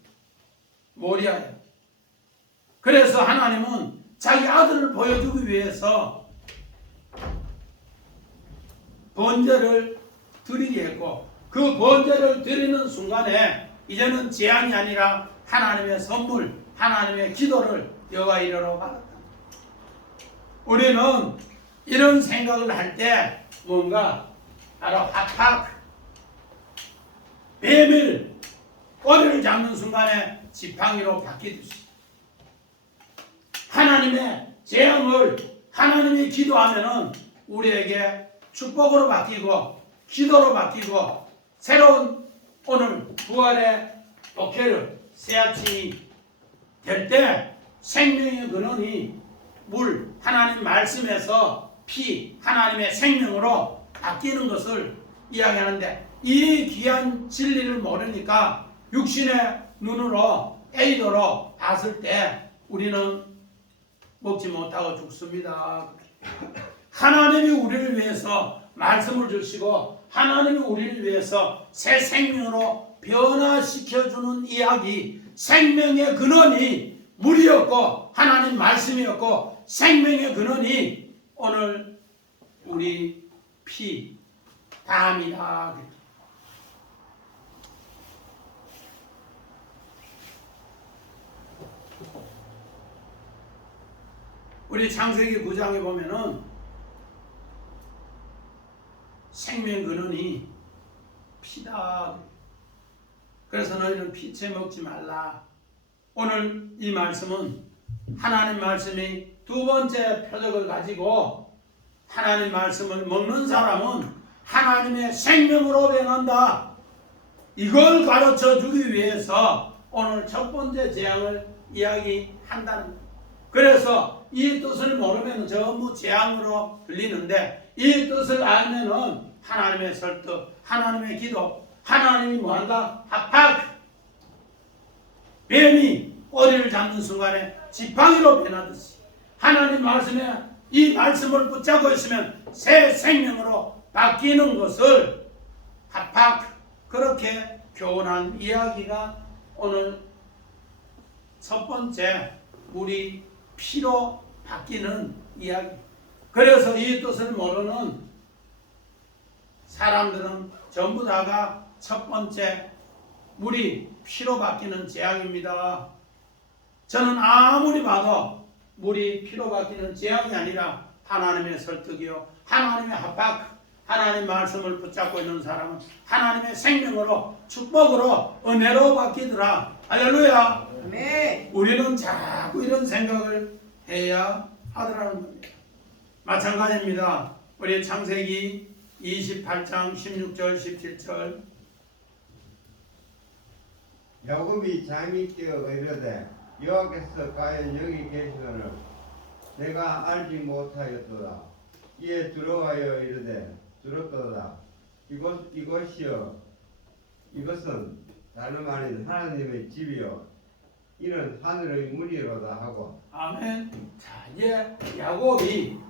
모리아예요. 그래서 하나님은 자기 아들을 보여주기 위해서 번제를 드리게 했고 그 번제를 드리는 순간에 이제는 재앙이 아니라 하나님의 선물, 하나님의 기도를 여호와 이레로 받았다. 우리는 이런 생각을 할 때 뭔가 바로 합학, 뱀을 꼬리를 잡는 순간에 지팡이로 바뀌듯이 하나님의 재앙을 하나님이 기도하면은 우리에게 축복으로 바뀌고 기도로 바뀌고 새로운 오늘 부활의 목회를 새아침이 될 때 생명의 근원이 물 하나님 말씀에서 피 하나님의 생명으로 바뀌는 것을 이야기하는데 이 귀한 진리를 모르니까 육신의 눈으로 에이도로 봤을 때 우리는 먹지 못하고 죽습니다. 하나님이 우리를 위해서 말씀을 주시고 하나님이 우리를 위해서 새 생명으로 변화시켜주는 이야기 생명의 근원이 물이었고 하나님 말씀이었고 생명의 근원이 오늘 우리 피 담이다. 우리 창세기 9장에 보면은 생명 근원이 피다. 그래서 너희는 피채 먹지 말라. 오늘 이 말씀은 하나님 말씀이 두 번째 표적을 가지고 하나님 말씀을 먹는 사람은 하나님의 생명으로 변한다. 이걸 가르쳐 주기 위해서 오늘 첫 번째 재앙을 이야기한다는 거예요. 그래서 이 뜻을 모르면 전부 재앙으로 들리는데 이 뜻을 알면은 하나님의 설득, 하나님의 기도, 하나님이 뭐한다? 합학. 뱀이 꼬리를 잡는 순간에 지팡이로 변하듯이 하나님 말씀에 이 말씀을 붙잡고 있으면 새 생명으로 바뀌는 것을 합학. 그렇게 교훈한 이야기가 오늘 첫 번째 우리 피로 바뀌는 이야기. 그래서 이 뜻을 모르는 사람들은 전부 다가 첫 번째 물이 피로 바뀌는 재앙입니다. 저는 아무리 봐도 물이 피로 바뀌는 재앙이 아니라 하나님의 설득이요, 하나님의 합박, 하나님 말씀을 붙잡고 있는 사람은 하나님의 생명으로, 축복으로, 은혜로 바뀌더라. 할렐루야. 아멘. 우리는 자꾸 이런 생각을 해야 하더라는 겁니다. 마찬가지입니다. 우리 창세기 28장 16절 17절. 야곱이 잠이 깨어 이르되 여호와께서 과연 여기 계시거늘 내가 알지 못하였도다. 이에 들어와여 이르되 들었도다. 이것이여 이것은 다름 아닌 하나님의 집이요 이는 하늘의 문이로다 하고. 아멘. 자, 이제 야곱이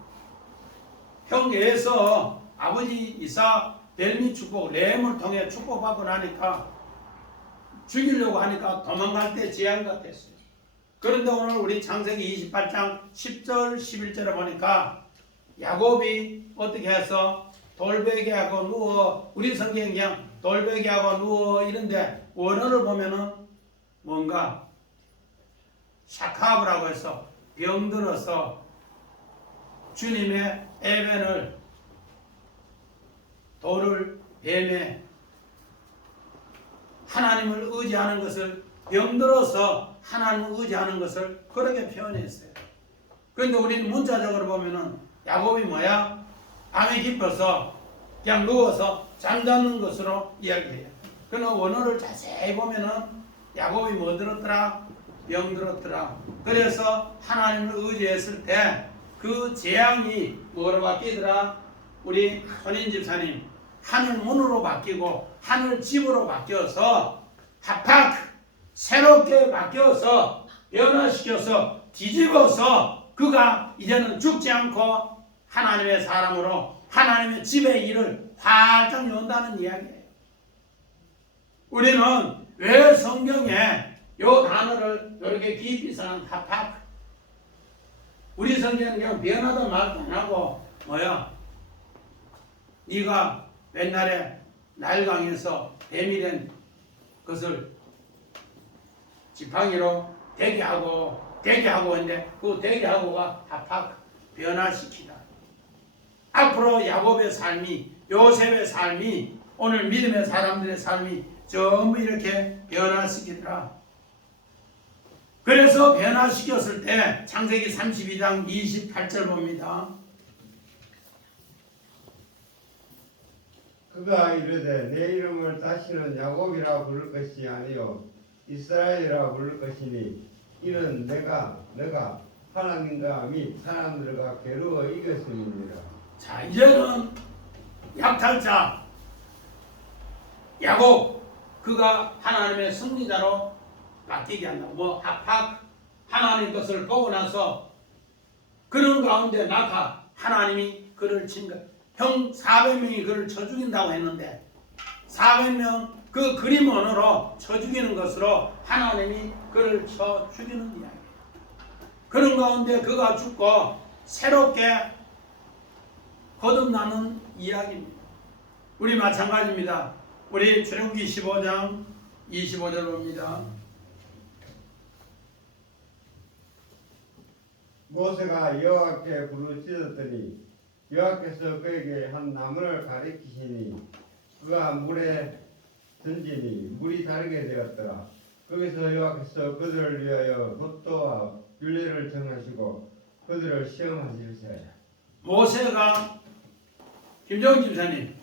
형제에서 아버지 이사 벨미 축복, 레헴을 통해 축복받고 나니까 죽이려고 하니까 도망갈 때 재앙 같았어요. 그런데 오늘 우리 창세기 28장 10절 11절에 보니까 야곱이 어떻게 해서 돌베개하고 누워, 우리 성경에 그냥 돌베개하고 누워 이런데 원어를 보면은 뭔가 샤카브라고 해서 병들어서 주님의 에벤을 돌을 뱀에 하나님을 의지하는 것을 병들어서 하나님을 의지하는 것을 그렇게 표현했어요. 그런데 우리는 문자적으로 보면은 야곱이 뭐야? 밤에 깊어서 그냥 누워서 잠자는 것으로 이야기해요. 그러나 원어를 자세히 보면은 야곱이 뭐 들었더라? 병들었더라. 그래서 하나님을 의지했을 때 그 재앙이 뭐로 바뀌더라? 우리 손인 집사님, 하늘 문으로 바뀌고 하늘 집으로 바뀌어서 합학 새롭게 바뀌어서 변화시켜서 뒤집어서 그가 이제는 죽지 않고 하나님의 사람으로 하나님의 집의 일을 활짝 연다는 이야기예요. 우리는 왜 성경에 요 단어를 이렇게 깊이 써는 합학, 우리 성경은 그냥 변하다 말도 안 하고 뭐야? 네가 옛날에 나일강에서 뱀이 된 것을 지팡이로 대기하고 했는데 그 대기하고가 합학 변화시키다. 앞으로 야곱의 삶이, 요셉의 삶이, 오늘 믿음의 사람들의 삶이 전부 이렇게 변화시키더라. 그래서 변화시켰을 때 창세기 32장 28절 봅니다. 그가 이르되 내 이름을 다시는 야곱이라 부를 것이 아니요 이스라엘이라 부를 것이니 이는 내가 하나님과 및 사람들과 괴로워 이겼음이니라. 자, 이제는 약탈자 야곱, 그가 하나님의 승리자로 바뀌게 한다고. 뭐 합학, 하나님 것을 보고 나서 그런 가운데 낙하, 하나님이 그를 친 것. 형 400명이 그를 쳐 죽인다고 했는데 400명 그 그림 언어로 쳐 죽이는 것으로 하나님이 그를 쳐 죽이는 이야기예요. 그런 가운데 그가 죽고 새롭게 거듭나는 이야기입니다. 우리 마찬가지입니다. 우리 출애굽기 15장 25절 봅니다. 모세가 여호와께 부르짖었더니 여호와께서 그에게 한 나무를 가리키시니 그가 물에 던지니 물이 다르게 되었더라. 거기서 여호와께서 그들을 위하여 법도와 율례를 정하시고 그들을 시험하실세. 모세가, 김정은 집사님,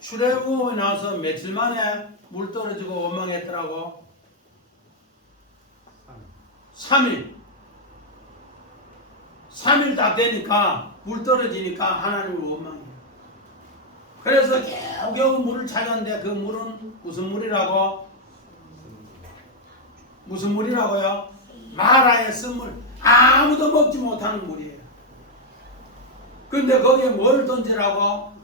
출애굽에 나와서 며칠 만에 물 떨어지고 원망했더라고. 3일. 3일 딱 되니까 물 떨어지니까 하나님을 원망해요. 그래서 겨우겨우 물을 찾았는데 그 물은 무슨 물이라고? 무슨 물이라고요? 마라의 쓴물. 아무도 먹지 못하는 물이에요. 근데 거기에 뭘 던지라고?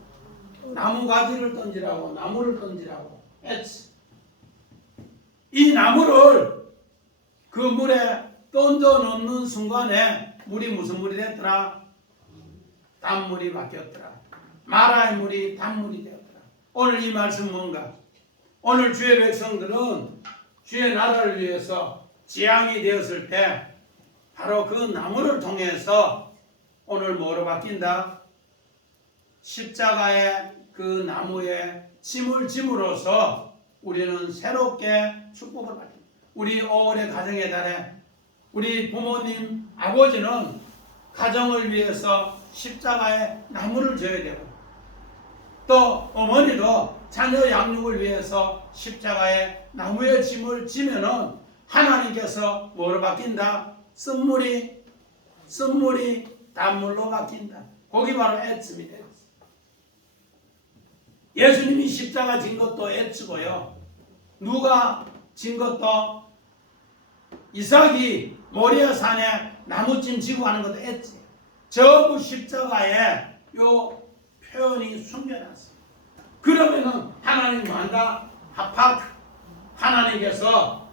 나무 가지를 던지라고, 나무를 던지라고 했지. 이 나무를 그 물에 던져 넣는 순간에 물이 무슨 물이 됐더라? 단물이 바뀌었더라. 마라의 물이 단물이 되었더라. 오늘 이 말씀 뭔가? 오늘 주의 백성들은 주의 나라를 위해서 지향이 되었을 때 바로 그 나무를 통해서 오늘 뭐로 바뀐다? 십자가의 그 나무에 짐을 짐으로써 우리는 새롭게 축복을 받습니다. 우리 5월의 가정의 달에 우리 부모님, 아버지는 가정을 위해서 십자가의 나무를 져야 되고 또 어머니도 자녀 양육을 위해서 십자가의 나무의 짐을 지면은 하나님께서 뭐로 바뀐다? 쓴물이 단물로 바뀐다. 거기 바로 애씀이 되었어. 예수님이 십자가 진 것도 애쓰고요. 누가 진 것도 이삭이 모리아 산에 나무찜 지고 하는 것도 애쓰. 전부 십자가에 요 표현이 숨겨놨어요. 그러면은 하나님 뭐한다? 합학. 하나님께서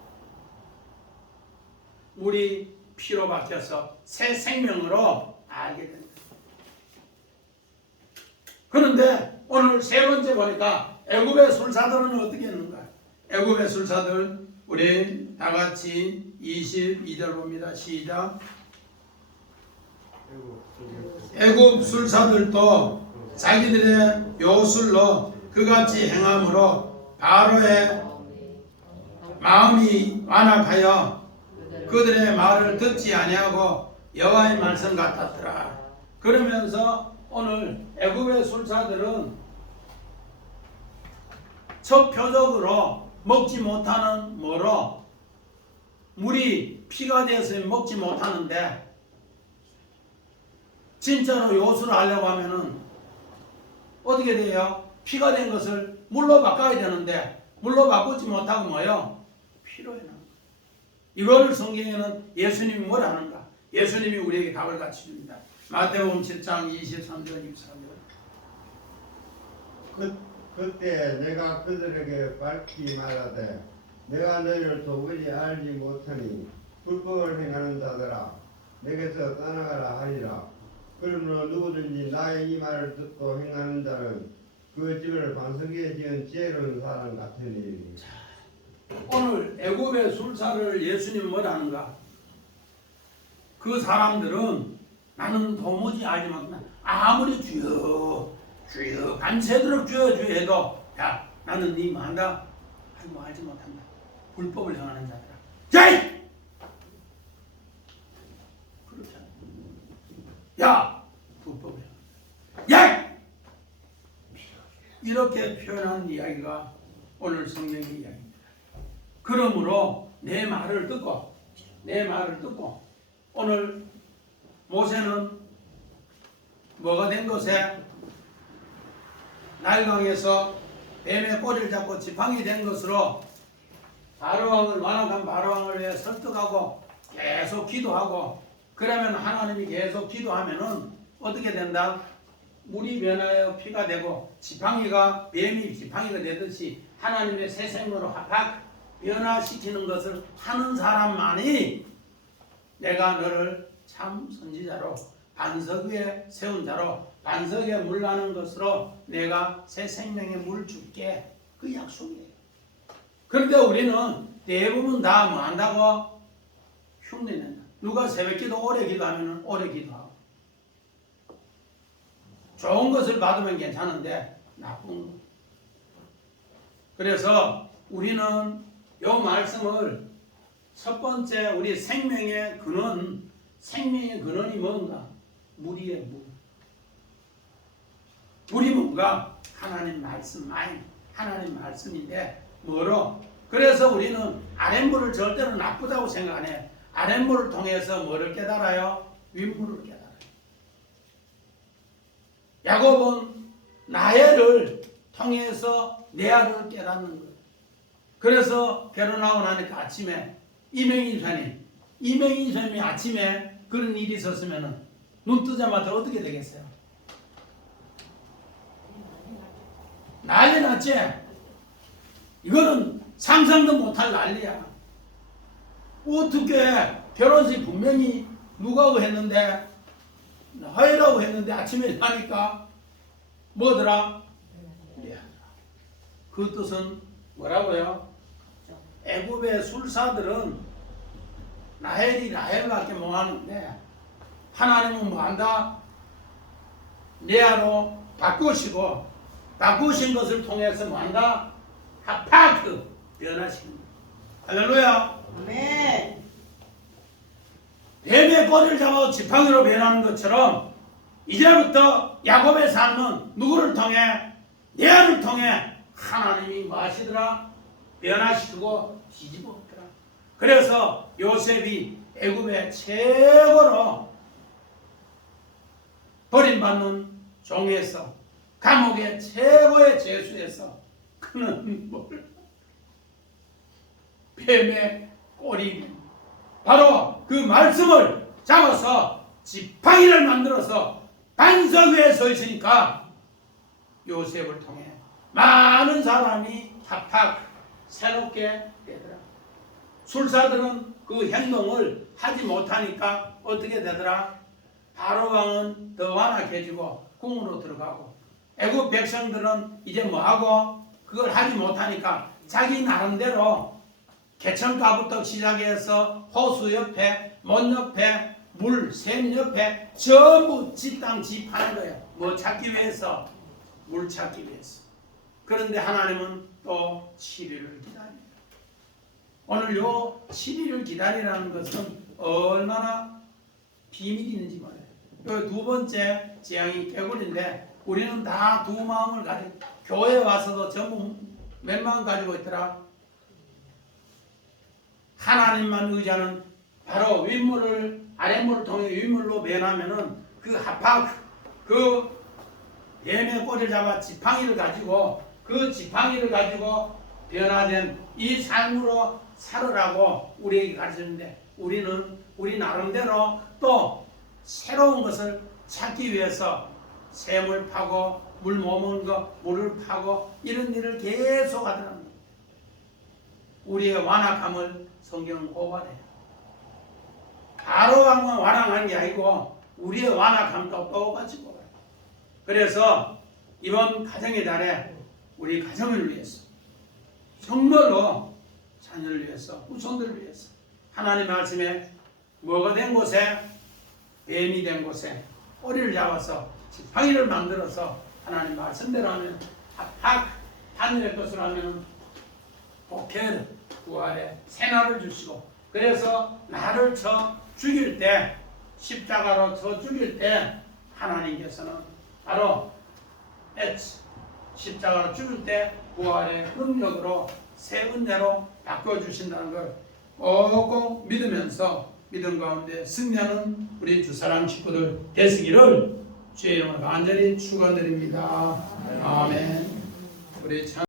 우리 피로 바뀌어서 새 생명으로 알게 된다. 그런데 오늘 세 번째 보니까 애굽의 술사들은 어떻게 했는가? 애굽의 술사들 우리 다 같이 22절 봅니다. 시작. 애굽 술사들도 자기들의 요술로 그같이 행함으로 바로의 마음이 완악하여 그들의 말을 듣지 아니하고 여호와의 말씀 같았더라. 그러면서 오늘 애굽의 술사들은 첫 표적으로 먹지 못하는 뭐로 물이 피가 되어서 먹지 못하는데 진짜로 요술을 하려고 하면은 어떻게 돼요? 피가 된 것을 물로 바꿔야 되는데 물로 바꾸지 못하고 뭐요? 피로 해놓은 거예요. 이걸 성경에는 예수님이 뭘 하는가? 예수님이 우리에게 답을 같이 줍니다. 마태복음 7장 23절 24절. 그때 내가 그들에게 밝히 말하되 내가 너희를 도무지 알지 못하니 불법을 행하는 자들아 내게서 떠나가라 하리라. 그러므로 누구든지 나의 이 말을 듣고 행하는 자는 그 집을 반석에 지은 지혜로운 사람 같으니. 오늘 애굽의 술사를 예수님 뭘 하는가? 그 사람들은 나는 도무지 알지 못한다. 아무리 주여 밤새도록 주여 해도 야 나는 네 뭐한다? 아이고 알지 못한다. 불법을 행하는 자들아. 야이! 그렇잖아. 야! 불법을 행한다. 야! 이렇게 표현한 이야기가 오늘 성경의 이야기입니다. 그러므로 내 말을 듣고 오늘 모세는 뭐가 된 것에 나일강에서 뱀의 꼬리를 잡고 지팡이 된 것으로 바로왕을 완악한 바로왕을 위해 설득하고 계속 기도하고 그러면 하나님이 계속 기도하면은 어떻게 된다? 물이 변하여 피가 되고 지팡이가 뱀이 지팡이가 되듯이 하나님의 새 생명으로 합학 변화시키는 것을 하는 사람만이 내가 너를 참 선지자로 반석 위에 세운 자로 반석에 물 나는 것으로 내가 새 생명의 물 줄게. 그 약속이에요. 그런데 우리는 대부분 다 뭐 한다고? 흉내낸다. 누가 새벽기도 오래 기도하면 오래 기도하고 좋은 것을 받으면 괜찮은데 나쁜 것. 그래서 우리는 이 말씀을 첫 번째 우리 생명의 근원이 뭔가? 물이에요. 물이 뭔가? 하나님 말씀인데 뭐로? 그래서 우리는 아랫물을 절대로 나쁘다고 생각 안 해. 아랫물을 통해서 뭐를 깨달아요? 윗물을 깨달아요. 야곱은 라헬을 통해서 레아를 깨닫는 거예요. 그래서 결혼하고 나니까 아침에 이명인사님이 아침에 그런 일이 있었으면 눈 뜨자마자 어떻게 되겠어요? 난리 났지? 이거는 상상도 못할 난리야. 어떻게 결혼식 분명히 누가고 했는데 하이라고 했는데 아침에 일어나니까 뭐더라? 레아더라. 그 뜻은 뭐라고요? 애굽의 술사들은 라헬밖에 못하는데 하나님은 뭐한다? 레아로 바꾸신 것을 통해서 뭐한다? 하파크 변화시킵니다. 할렐루야. 아멘. 뱀의 꼬리를 잡아 지팡이로 변하는 것처럼 이제부터 야곱의 삶은 누구를 통해? 레아를 통해 하나님이 뭐 하시더라? 변화시키고 뒤집었더라. 그래서 요셉이 애굽의 최고로 버림받는 종에서 감옥의 최고의 죄수에서 그는 뭘? 뱀의 꼬리 바로 그 말씀을 잡아서 지팡이를 만들어서 반석 위에 서 있으니까 요셉을 통해 많은 사람이 합학 새롭게 되더라. 술사들은 그 행동을 하지 못하니까 어떻게 되더라? 바로 왕은 더 완악해지고 궁으로 들어가고 애굽 백성들은 이제 뭐하고 그걸 하지 못하니까 자기 나름대로 개천가부터 시작해서 호수 옆에 못 옆에 샘 옆에 전부 지 땅 지 파는 거예요. 뭐 찾기 위해서? 물 찾기 위해서. 그런데 하나님은 또 7일을 기다립니다. 오늘 요 7일을 기다리라는 것은 얼마나 비밀이 있는지 말이에요. 요 두 번째 재앙이 개굴인데 우리는 다 두 마음을 가지고 교회에 와서도 전부 몇 마음 가지고 있더라? 하나님만 의지하는 바로 윗물을 아랫물을 통해 윗물로 변하면은 그 하파 그 뱀의 꼬리를 잡아 지팡이를 가지고 그 지팡이를 가지고 변화된 이 삶으로 살으라고 우리에게 가르치는데 우리는 우리 나름대로 또 새로운 것을 찾기 위해서 샘을 파고 물 머문 거 물을 파고 이런 일을 계속 하더라는 거예요. 우리의 완악함을 성경은 고발해요. 바로 완악한 게 아니고 우리의 완악함도 똑같이 고발해요. 그래서 이번 가정의 달에 우리 가정을 위해서 정말로 자녀를 위해서 후손들을 위해서 하나님 말씀에 뭐가 된 곳에 뱀이 된 곳에 꼬리를 잡아서 지팡이를 만들어서 하나님 말씀대로 하면 하늘의 것을 하면 복혜를 부활에 새날을 주시고 그래서 나를 쳐 죽일 때 십자가로 쳐 죽일 때 하나님께서는 바로 십자가로 죽을 때 부활의 능력으로 새 은혜로 바꿔주신다는 걸 꼭꼭 믿으면서 믿음 가운데 승리하는 우리 주사랑 식구들 되시기를 주의 이름으로 간절히 축원드립니다. 아멘. 우리 참